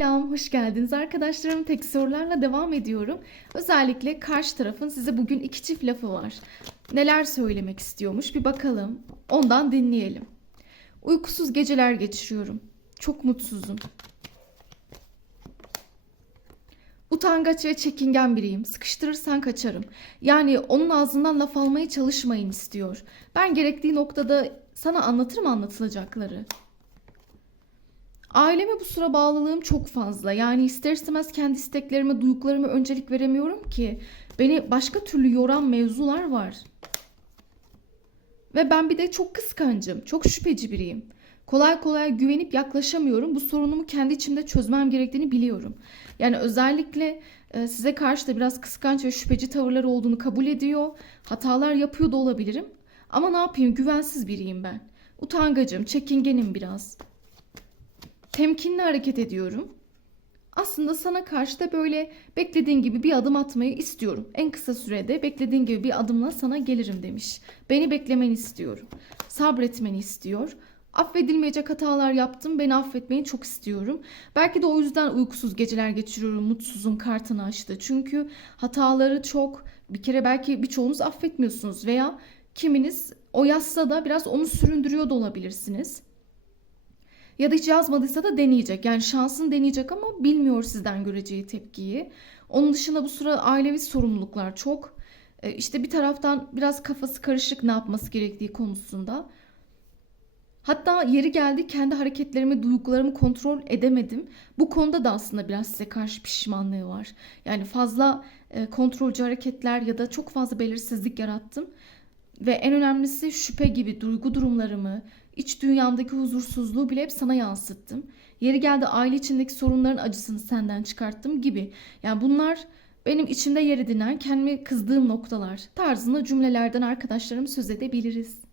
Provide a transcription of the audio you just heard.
Selam, hoş geldiniz arkadaşlarım. Tek sorularla devam ediyorum. Özellikle karşı tarafın size bugün iki çift lafı var. Neler söylemek istiyormuş bir bakalım. Ondan dinleyelim. Uykusuz geceler geçiriyorum. Çok mutsuzum. Utangaç ve çekingen biriyim. Sıkıştırırsan kaçarım. Yani onun ağzından laf almaya çalışmayın istiyor. Ben gerektiği noktada sana anlatırım anlatılacakları. Aileme bu sıra bağlılığım çok fazla. Yani ister istemez kendi isteklerime, duygularıma öncelik veremiyorum ki. Beni başka türlü yoran mevzular var. Ve ben bir de çok kıskancım, çok şüpheci biriyim. Kolay kolay güvenip yaklaşamıyorum. Bu sorunumu kendi içimde çözmem gerektiğini biliyorum. Yani özellikle e, size karşı da biraz kıskanç ve şüpheci tavırlar olduğunu kabul ediyor. Hatalar yapıyor da olabilirim. Ama ne yapayım güvensiz biriyim ben. Utangacım, çekingenim biraz. Temkinli hareket ediyorum. Aslında sana karşı da böyle beklediğin gibi bir adım atmayı istiyorum. En kısa sürede beklediğin gibi bir adımla sana gelirim demiş. Beni beklemeni istiyorum. Sabretmeni istiyor. Affedilmeyecek hatalar yaptım. Beni affetmeyi çok istiyorum. Belki de o yüzden uykusuz geceler geçiriyorum. Mutsuzum kartını açtı. Çünkü hataları çok. Bir kere belki birçoğunuz affetmiyorsunuz veya kiminiz o yazsa da biraz onu süründürüyor da olabilirsiniz. Ya da hiç yazmadıysa da deneyecek. Yani şansını deneyecek ama bilmiyor sizden göreceği tepkiyi. Onun dışında bu sıra ailevi sorumluluklar çok. Ee, İşte bir taraftan biraz kafası karışık ne yapması gerektiği konusunda. Hatta yeri geldi kendi hareketlerimi, duygularımı kontrol edemedim. Bu konuda da aslında biraz size karşı pişmanlığı var. Yani fazla e, kontrolcü hareketler ya da çok fazla belirsizlik yarattım. Ve en önemlisi şüphe gibi duygu durumlarımı, iç dünyamdaki huzursuzluğu bile hep sana yansıttım. Yeri geldi aile içindeki sorunların acısını senden çıkarttım gibi. Yani bunlar benim içimde yer edinen, kendime kızdığım noktalar tarzında cümlelerden arkadaşlarım söz edebiliriz.